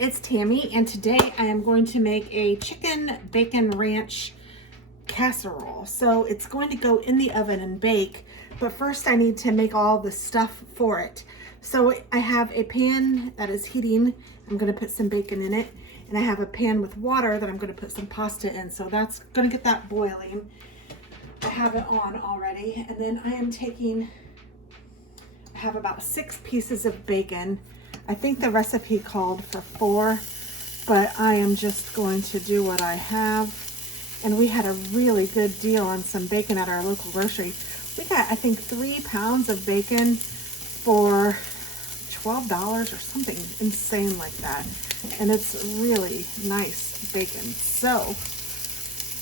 it's Tammy, and today I am going to make a chicken bacon ranch casserole. So it's going to go in the oven and bake, but first I need to make all the stuff for it. So I have a pan that is heating. I'm going to put some bacon in it, and I have a pan with water that I'm going to put some pasta in. So that's going to get that boiling. I have it on already, and then I am taking, I have about 6 pieces of bacon. I think the recipe called for 4, but I am just going to do what I have. And we had a really good deal on some bacon at our local grocery. We got, I think, 3 pounds of bacon for $12 or something insane like that. And it's really nice bacon. So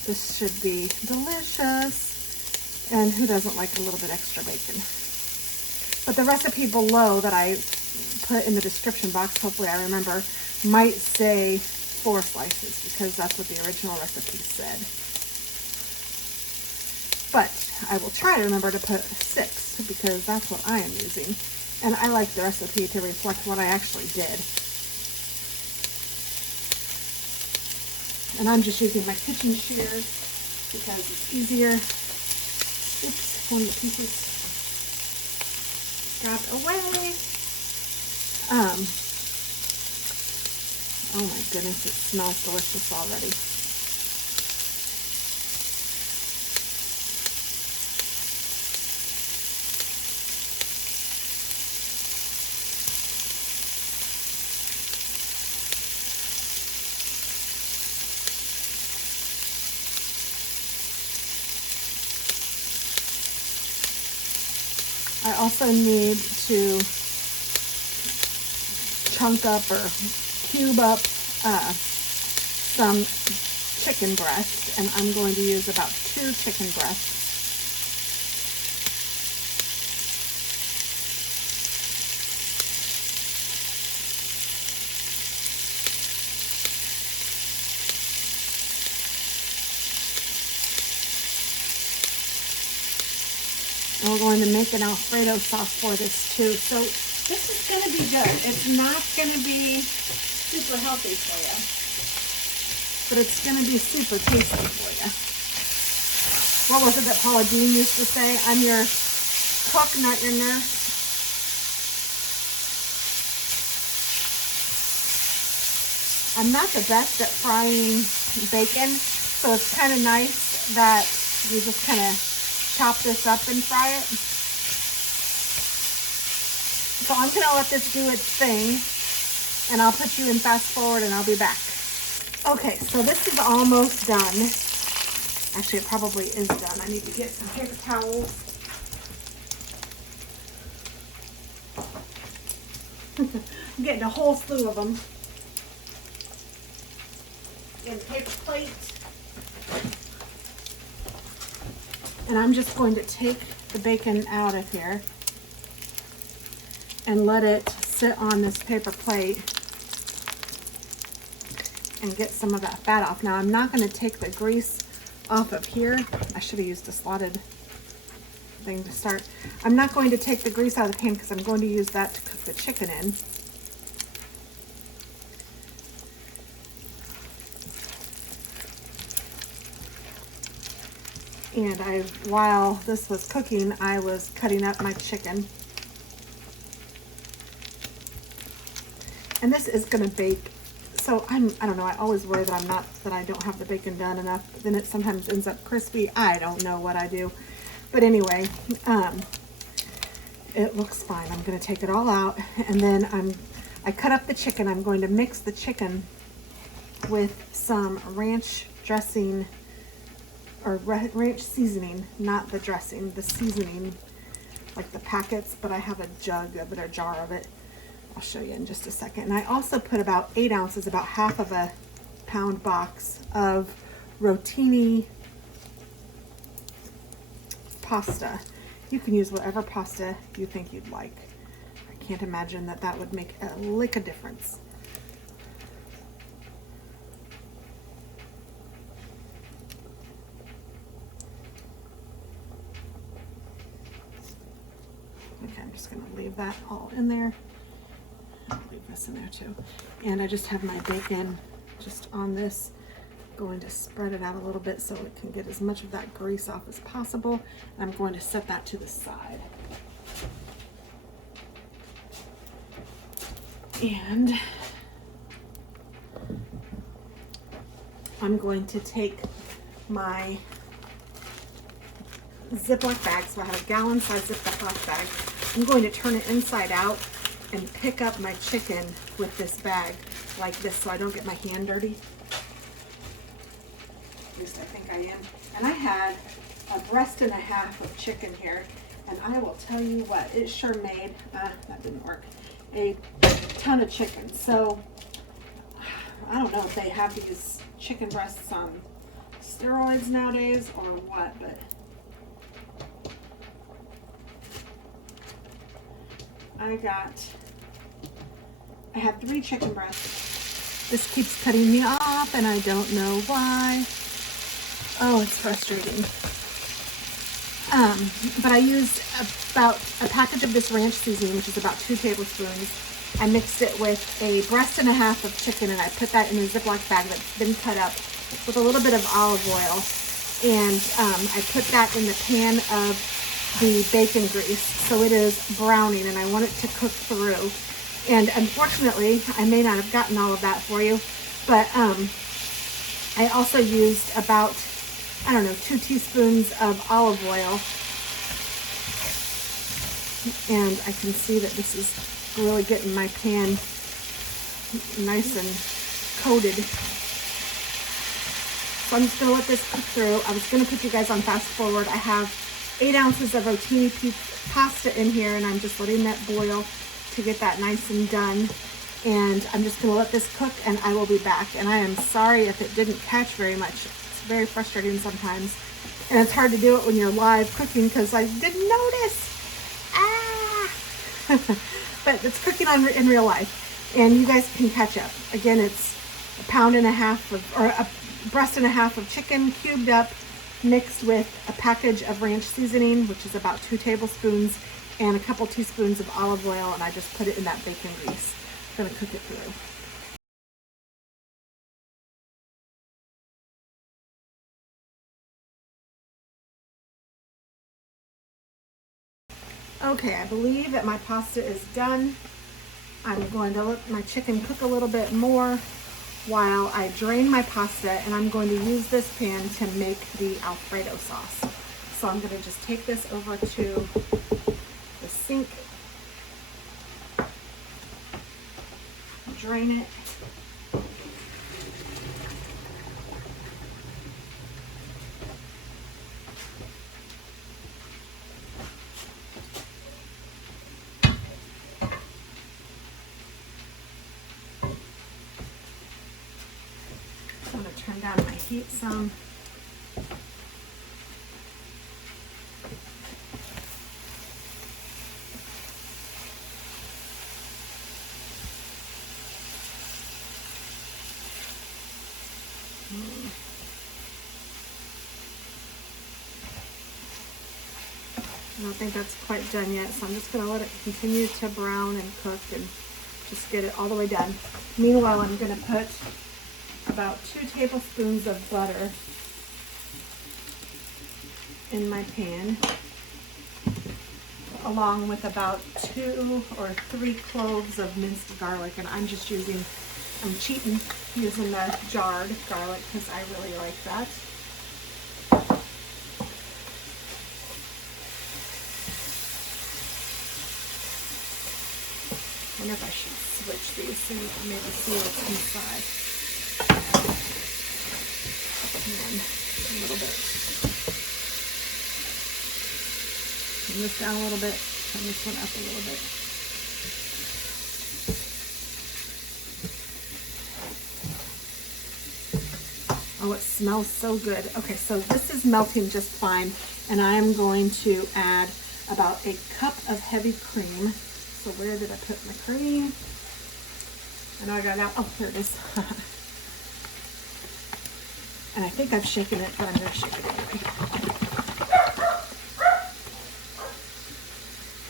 this should be delicious. And who doesn't like a little bit extra bacon? But the recipe below that I put in the description box, hopefully I remember, might say 4 slices because that's what the original recipe said. But I will try to remember to put 6 because that's what I am using. And I like the recipe to reflect what I actually did. And I'm just using my kitchen shears because it's easier. Oops, one of the pieces got away. Oh my goodness, it smells delicious already. I also need to chunk up or cube up some chicken breast, and I'm going to use about 2 chicken breasts. And we're going to make an alfredo sauce for this too. So this is going to be good. It's not going to be super healthy for you, but it's going to be super tasty for you. What was it that Paula Dean used to say? I'm your cook, not your nurse. I'm not the best at frying bacon, so it's kind of nice that you just kind of chop this up and fry it. So I'm going to let this do its thing, and I'll put you in fast forward and I'll be back. Okay, so this is almost done. Actually, it probably is done. I need to get some paper towels. I'm getting a whole slew of them. And paper plate. And I'm just going to take the bacon out of here and let it sit on this paper plate and get some of that fat off. Now I'm not going to take the grease off of here. I should have used a slotted thing to start. I'm not going to take the grease out of the pan because I'm going to use that to cook the chicken in. And while this was cooking, I was cutting up my chicken. And this is going to bake. So I don't know, I always worry that I don't have the bacon done enough. But then it sometimes ends up crispy. I don't know what I do. But anyway, it looks fine. I'm going to take it all out. And then I cut up the chicken. I'm going to mix the chicken with some ranch dressing, or ranch seasoning, not the dressing, the seasoning, like the packets, but I have a jug of it or jar of it. I'll show you in just a second. And I also put about 8 ounces, about half of a pound box of rotini pasta. You can use whatever pasta you think you'd like. I can't imagine that would make a lick of difference. Okay, I'm just going to leave that all in there. leave this in there too. And I just have my bacon just on this. Going to spread it out a little bit so it can get as much of that grease off as possible. I'm going to set that to the side. And I'm going to take my Ziploc bag, so I have a gallon-sized Ziploc bag. I'm going to turn it inside out and pick up my chicken with this bag like this so I don't get my hand dirty. At least I think I am. And I had a breast and a half of chicken here, and I will tell you what, it sure made, that didn't work, a ton of chicken. So I don't know if they have these chicken breasts on steroids nowadays or what, but I had 3 chicken breasts. This keeps cutting me off and I don't know why. Oh, it's frustrating. But I used about a package of this ranch seasoning, which is about 2 tablespoons. I mixed it with a breast and a half of chicken, and I put that in a Ziploc bag that's been cut up with a little bit of olive oil. And I put that in the pan of the bacon grease. So it is browning, and I want it to cook through. And unfortunately, I may not have gotten all of that for you, but I also used about, I don't know, 2 teaspoons of olive oil. And I can see that this is really getting my pan nice and coated. So I'm just going to let this cook through. I was going to put you guys on fast forward. I have 8 ounces of rotini pasta in here, and I'm just letting that boil to get that nice and done. And I'm just going to let this cook, and I will be back. And I am sorry if it didn't catch very much. It's very frustrating sometimes. And it's hard to do it when you're live cooking because I didn't notice. But it's cooking in real life, and you guys can catch up. Again, it's a pound and a half of, or a breast and a half of chicken cubed up, mixed with a package of ranch seasoning, which is about 2 tablespoons, and a couple teaspoons of olive oil, and I just put it in that bacon grease. I'm gonna cook it through. Okay, I believe that my pasta is done. I'm going to let my chicken cook a little bit more while I drain my pasta, and I'm going to use this pan to make the alfredo sauce. So I'm going to just take this over to the sink, drain it. I'm going to turn down my heat some. I don't think that's quite done yet, so I'm just going to let it continue to brown and cook and just get it all the way done. Meanwhile, I'm going to put about 2 tablespoons of butter in my pan, along with about 2 or 3 cloves of minced garlic. And I'm cheating using the jarred garlic because I really like that. I wonder if I should switch these so you can maybe see what's inside. And a little bit. Turn this down a little bit. Turn this one up a little bit. Oh, it smells so good. Okay, so this is melting just fine, and I'm going to add about a cup of heavy cream. So where did I put my cream? I know I got it out. Oh, here it is. And I think I've shaken it, but I'm going to shake it anyway.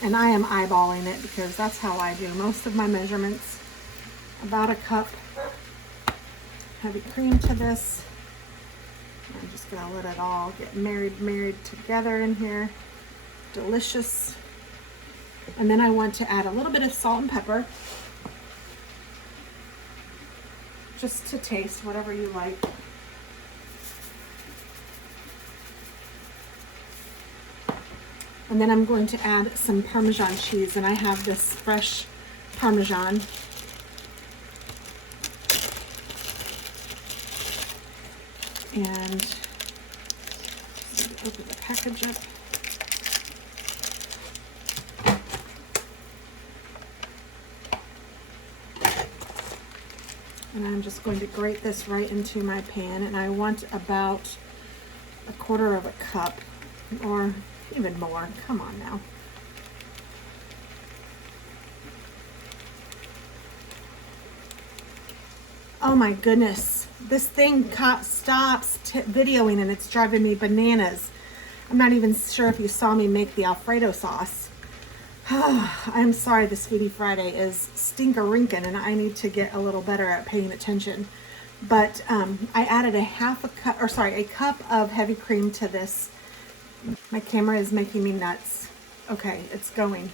And I am eyeballing it because that's how I do most of my measurements. about a cup heavy cream to this. I'm just gonna let it all get married together in here. Delicious. And then I want to add a little bit of salt and pepper, just to taste, whatever you like. And then I'm going to add some Parmesan cheese, and I have this fresh Parmesan. And open the package up. And I'm just going to grate this right into my pan, and I want about 1/4 cup, or even more. Come on now. Oh my goodness. This thing stops videoing and it's driving me bananas. I'm not even sure if you saw me make the Alfredo sauce. I'm sorry, this Foodie Friday is stinker-rinkin' and I need to get a little better at paying attention. But I added a cup of heavy cream to this. My camera is making me nuts. Okay, it's going.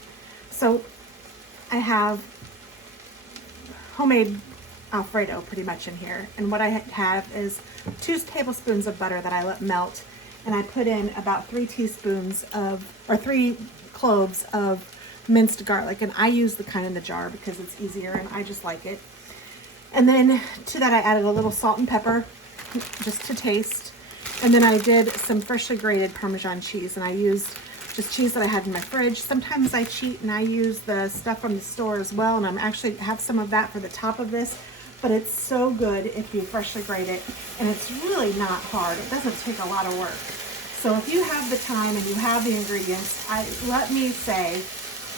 So I have homemade Alfredo pretty much in here. And what I have is 2 tablespoons of butter that I let melt. And I put in about 3 cloves of minced garlic. And I use the kind in the jar because it's easier and I just like it. And then to that I added a little salt and pepper just to taste. And then I did some freshly grated Parmesan cheese, and I used just cheese that I had in my fridge. Sometimes I cheat and I use the stuff from the store as well, and I'm actually have some of that for the top of this, but it's so good if you freshly grate it, and it's really not hard. It doesn't take a lot of work. So if you have the time and you have the ingredients, let me say,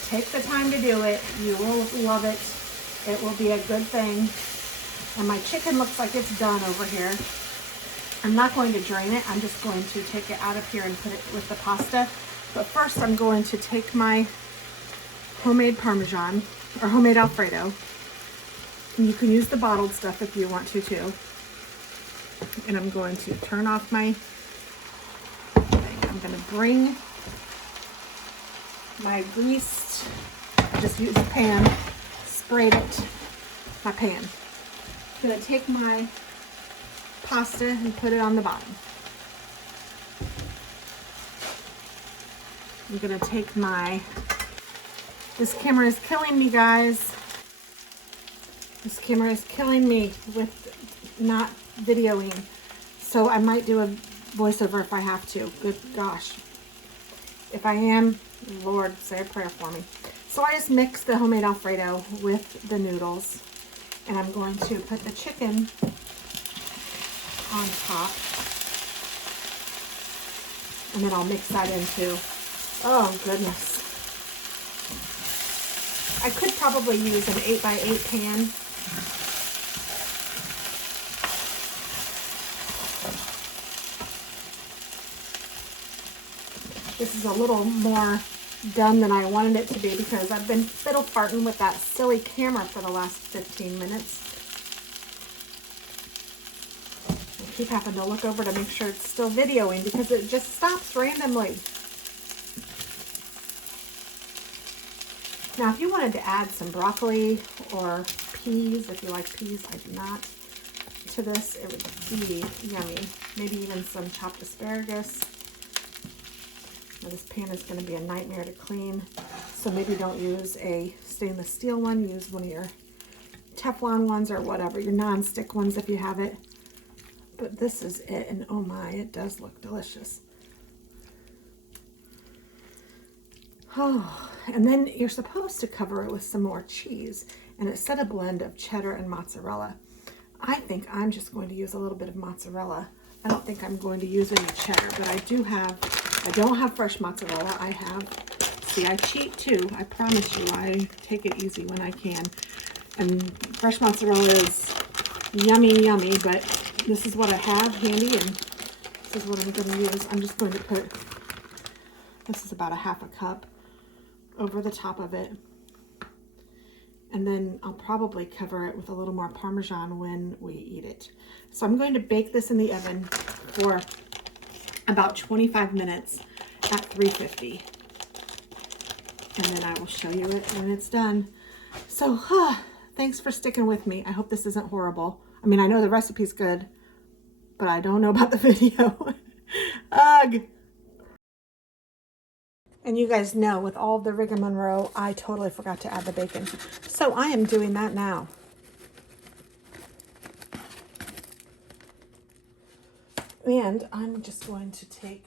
take the time to do it. You will love it. It will be a good thing. And my chicken looks like it's done over here. I'm not going to drain it. I'm just going to take it out of here and put it with the pasta. But first I'm going to take my homemade Parmesan or homemade Alfredo. And you can use the bottled stuff if you want to too. And I'm going to turn off my thing. I'm going to bring my greased, just use a pan, sprayed it, my pan. I'm going to take my pasta and put it on the bottom. I'm gonna take this camera is killing me, guys. This camera is killing me with not videoing. So I might do a voiceover if I have to. Good gosh. If I am, Lord, say a prayer for me. So I just mixed the homemade Alfredo with the noodles. And I'm going to put the chicken on top, and then I'll mix that into, oh goodness. I could probably use an 8x8 pan. This is a little more done than I wanted it to be because I've been fiddle farting with that silly camera for the last 15 minutes. Keep having to look over to make sure it's still videoing because it just stops randomly. Now, if you wanted to add some broccoli or peas, if you like peas, I do not, to this, it would be yummy. Maybe even some chopped asparagus. Now, this pan is going to be a nightmare to clean, so maybe don't use a stainless steel one. Use one of your Teflon ones or whatever, your non-stick ones if you have it. But this is it, and oh my, it does look delicious. Oh, and then you're supposed to cover it with some more cheese, and it said a blend of cheddar and mozzarella. I think I'm just going to use a little bit of mozzarella. I don't think I'm going to use any cheddar, but I don't have fresh mozzarella. I cheat too. I promise you, I take it easy when I can. And fresh mozzarella is yummy, yummy, but this is what I have handy, and this is what I'm going to use. I'm just going to put, this is about 1/2 cup over the top of it. and then I'll probably cover it with a little more Parmesan when we eat it. So I'm going to bake this in the oven for about 25 minutes at 350. And then I will show you it when it's done. So, thanks for sticking with me. I hope this isn't horrible. I mean, I know the recipe's good, but I don't know about the video. Ugh. And you guys know, with all the rigmarole, I totally forgot to add the bacon. So I am doing that now. And I'm just going to take,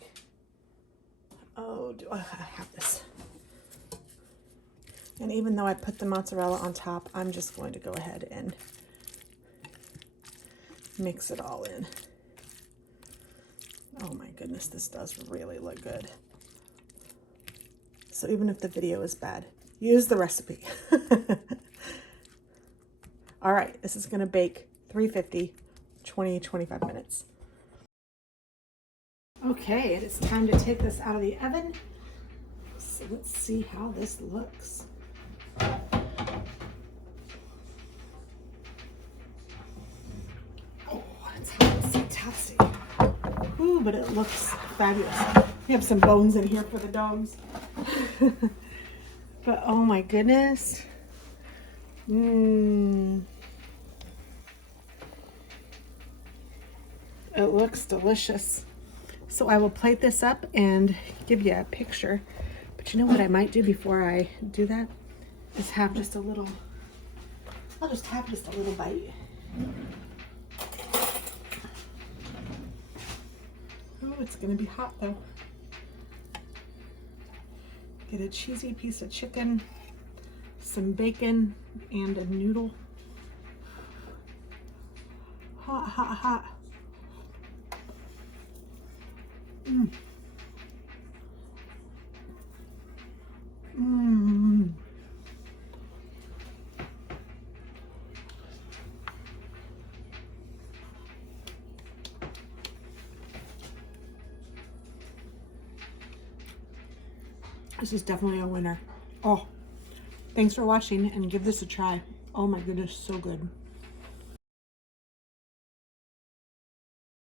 do I have this? And even though I put the mozzarella on top, I'm just going to go ahead and mix it all in. Oh my goodness, this does really look good. So even if the video is bad, use the recipe. All right, this is gonna bake 350, 20-25 minutes. Okay, it is time to take this out of the oven. So let's see how this looks. Oh, it's fantastic. Ooh, but it looks fabulous. We have some bones in here for the dogs. But oh my goodness. It looks delicious. So I will plate this up and give you a picture. But you know what I might do before I do that? Is have just a little, I'll just have just a little bite. Oh, it's gonna be hot though. Get a cheesy piece of chicken, some bacon, and a noodle. Hot, hot, hot. Mmm. Mmm. This is definitely a winner. Oh, thanks for watching and give this a try. Oh my goodness, so good.